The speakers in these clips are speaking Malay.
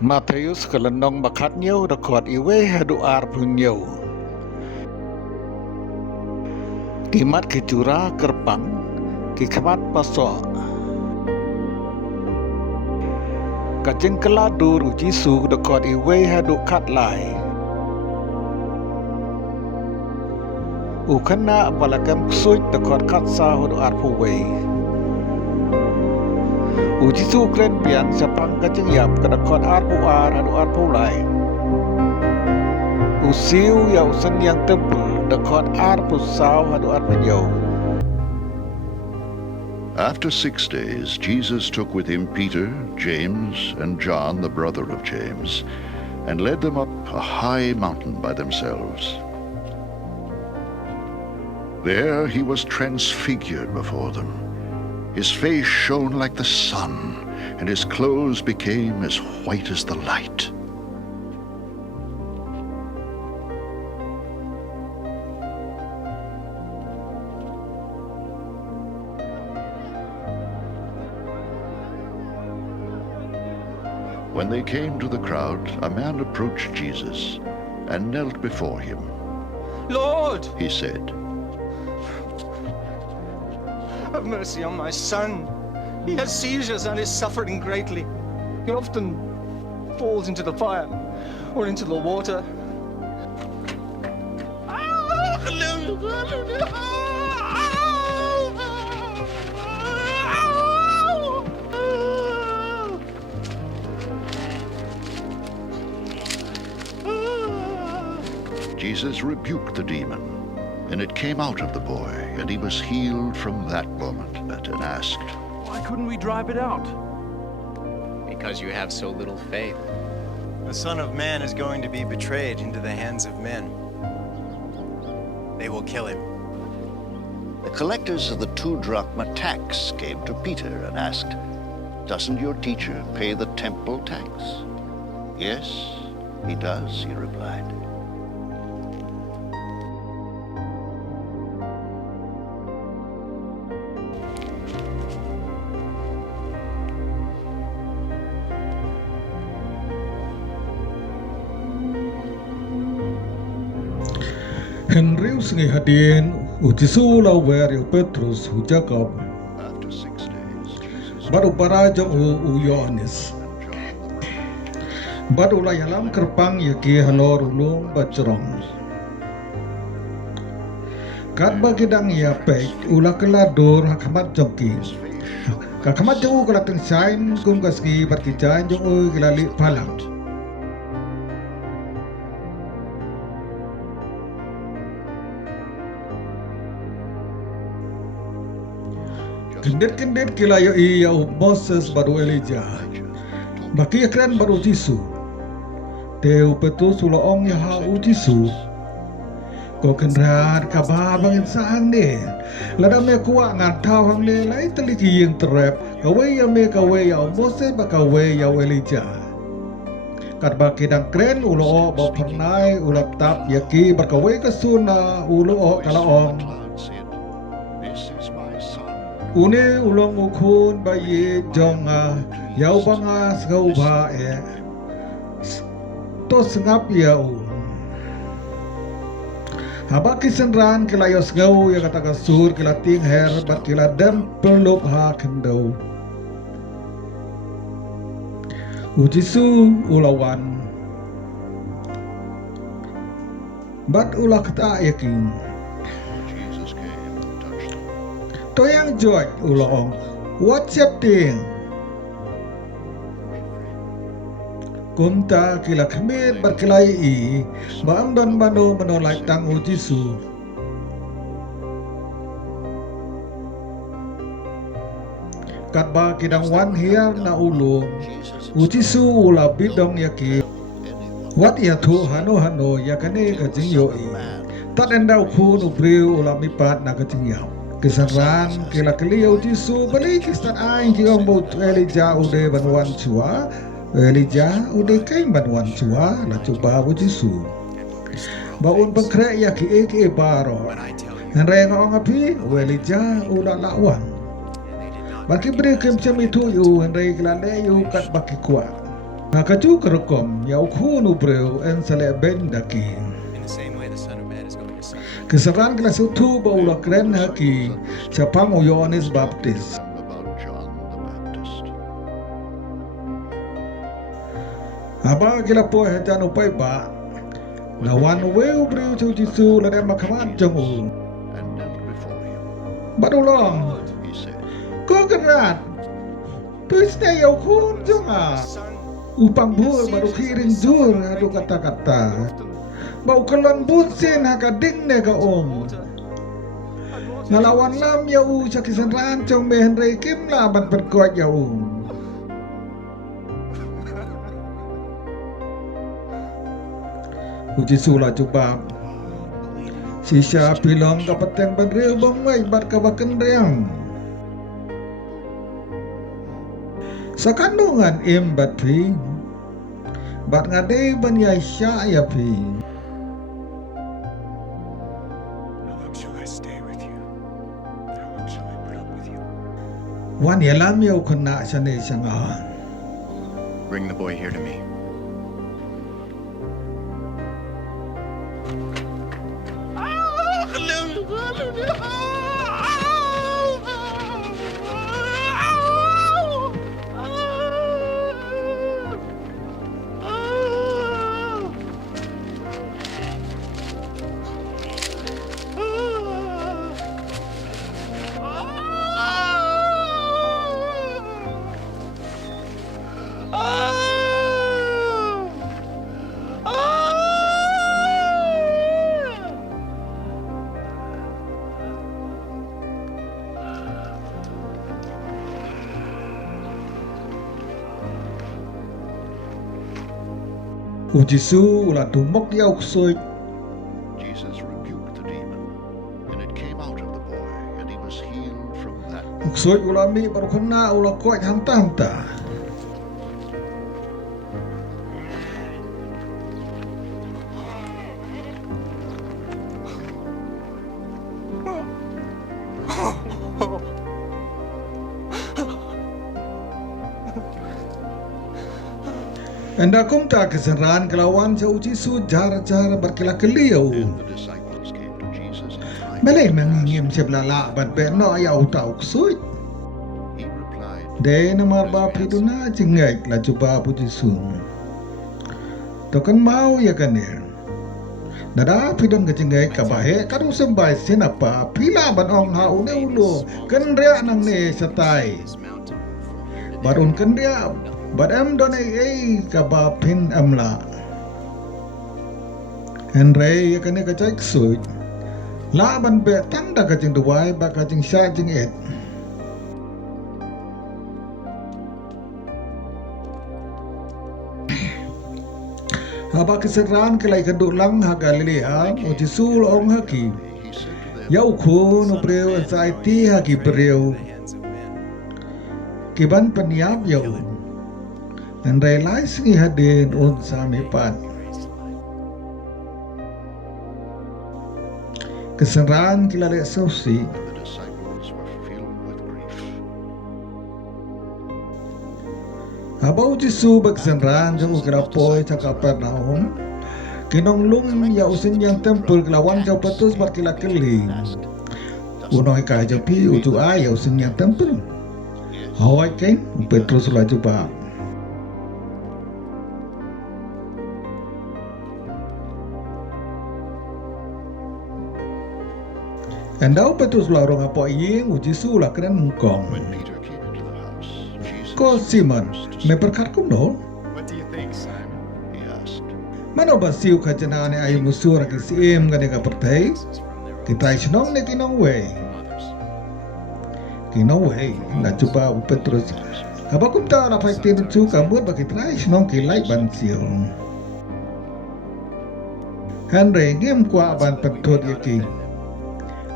MATHEUS LYNNONG BAKHATNYO DKHOT IWE HADUAR PUNYO Timat Ki JURA KERPANG Ki KHAMAT PASOK Ka jingkylla dur Jisu Dkhot IWE HADUAR Trai khynnah balakam ksuid Dkhot khatsa HADUAR PULE Jisu kren-piang shaphang jingiap Dkhot HADUAR PULE siew synniang Tempyl Dkhot HADUAR PUNYO. After 6 days, Jesus took with him Peter, James, and John, the brother of James, and led them up a high mountain by themselves. There he was transfigured before them. His face shone like the sun, and his clothes became as white as the light. When they came to the crowd, a man approached Jesus and knelt before him. "Lord," he said, "have mercy on my son. He has seizures and is suffering greatly. He often falls into the fire or into the water." Jesus rebuked the demon, and it came out of the boy, and he was healed from that moment, and asked, "Why couldn't we drive it out?" Because you have so little faith. The Son of Man is going to be betrayed into the hands of men. They will kill him. The collectors of the 2-drachma tax came to Peter and asked, "Doesn't your teacher pay the temple tax?" "Yes, he does," he replied. Henrius ngi hadin Jisu lawer Petrus Jacob After 6 days, Jesus baru para jong Yohanes baru layalam kerpang yaki halor ulung bacrong kat bagidang ya pek ula keladur hakamat jongki kakamat jong kelateng sain kum kaski barkijan jong kelali palang Kendet kila ya Moses baru Elijah baki kren baru Jisu teu Petrus uloong ya ha Jisu ko kenrat kabar bangin saang ne lada me kuwa ngatau hang ne lai teliki yang terep kawe ya Moses ba kawe ya Elijah kat baki dang kren ulo ba pernai ulap tap yaki berkawe kasuna ulo kalaong Une ulong ukun bayi jonga yau banga skau ba to sengap yau haba kisenran kila yos gau ya kata kasur kila ting her bat kila dem peluk ha kendau Jisu ulawan bat ulah kata yakin to yang George ulong WhatsApp ting kunta kila kemit berkelai baam dan mano menolak tang Jisu kat ba kidang wan hiar na ulung Jisu ula bidong yaki wat ITHUH hano yakane ka jingyo tat endau pun ubriu ula mipat na ka jingiap kesaran kila keliau Jisu balik kistan aing kiong bau Elijah ude banuan cua Elijah ude kain banuan cua la coba bu Jisu baun pengkrek ya ki baroh nreng ong api Elijah udah lawan baki beri kem cem itu yu nreng kelande yu kat baki kuat Nakaju kerekom yau khunu breu en sale ben daki. In the same way, the Son of Man is going to suffer. Keseran kelas utu baula kren haki shaphang Yohanes Baptis. About John the Baptist. Aba kila po hejan upai ba. Na wan weu breu chu Jisu lade makamat jongu. And knelt before him. Badulong. He said, Ko kerat. Pisne yau khun jonga. Son, Upang buah baru kiring jur adu kata-kata. Bau kelon bunsin hakading ne ka Ngalawan lam yau sakisan rancong mehen reikim laban perkuat yau. Uji sula coba. Sisa pilong kapateng badreu bangwai bat kabaken reang. Sakandungan im bat pi. Bat ngade ban ya sya ya pi. How long shall I stay with you? How long shall I put up with you? Wan ya lam yau kena sane sanga. Bring the boy here to me. Jisu ulah dumok yau ksuid. Jesus rebuked the demon, and it came out of the boy, and he was healed from that. Ksuid ulah mi baru kena ulah kuat hanta-hanta. Anda kum tak keseran kelawan jauh Jisu jar-jar berkila-keliau. Then the disciples came to Jesus and tried Malay to ask mengingim him. sebelah bat beno yau tau ksuid. He replied, De namar ba piduna jingkylla la cuba pu Jisu. Tokan mau ya kanir. Nada pidon ke jingkylla ka bahe kadu sembai sinapa pila ban ong ha une ulo kenria nang ne satai. This mountain from here to there. Barun kenria bat em don ei ka ba pin amla. Henry ya kanir ka cai ksuid. La ban be tang da ka jing duai ba ka jing sya jing et. Haba keseran kelai keduk lang ha Galilea o Jisu ong haki. he said to them, Yau khun breu sa ITHUH haki breu. In the hands of men. Kiban peniap yau. Dan relai singi hadin un sami pat. Keseran kilale sausi. the disciples were filled with grief. Habau Jisu berkeseran jauh kerapoi cakap Kapernaum. Kinong lum yau synniang Tempyl kelawan jauh petus berkila-keli. Unoi ka japi uju ai yau synniang Tempyl. Hawai ken Petrus la jumpa. Endau Petrus la orang apa yeng Jisu la keren mungkong. When Peter came into the house, Jesus Ko Simon me perkat kumno. What do you think, Simon? he asked, Mano basiu ka janane ayu musura ki siem gane ka pertai. Kita isnong ne kinong we. Kinong we na cuba Petrus. Haba kum ta la pai tin chu ka mut ba kita isnong ki lai ban siu. Henry ngem kwa ban pentut yaki.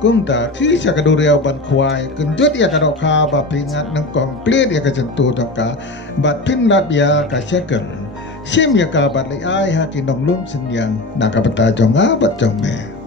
Kum ta ki sa ka duriau ban kwai kunjut ya ka dok ha ba pingat nang komplit ya ka jentu ka bat pin lat ya ka second. Sim ya ka bat lai ai ha ki nong lum synniang na ka pata jonga bat jong me.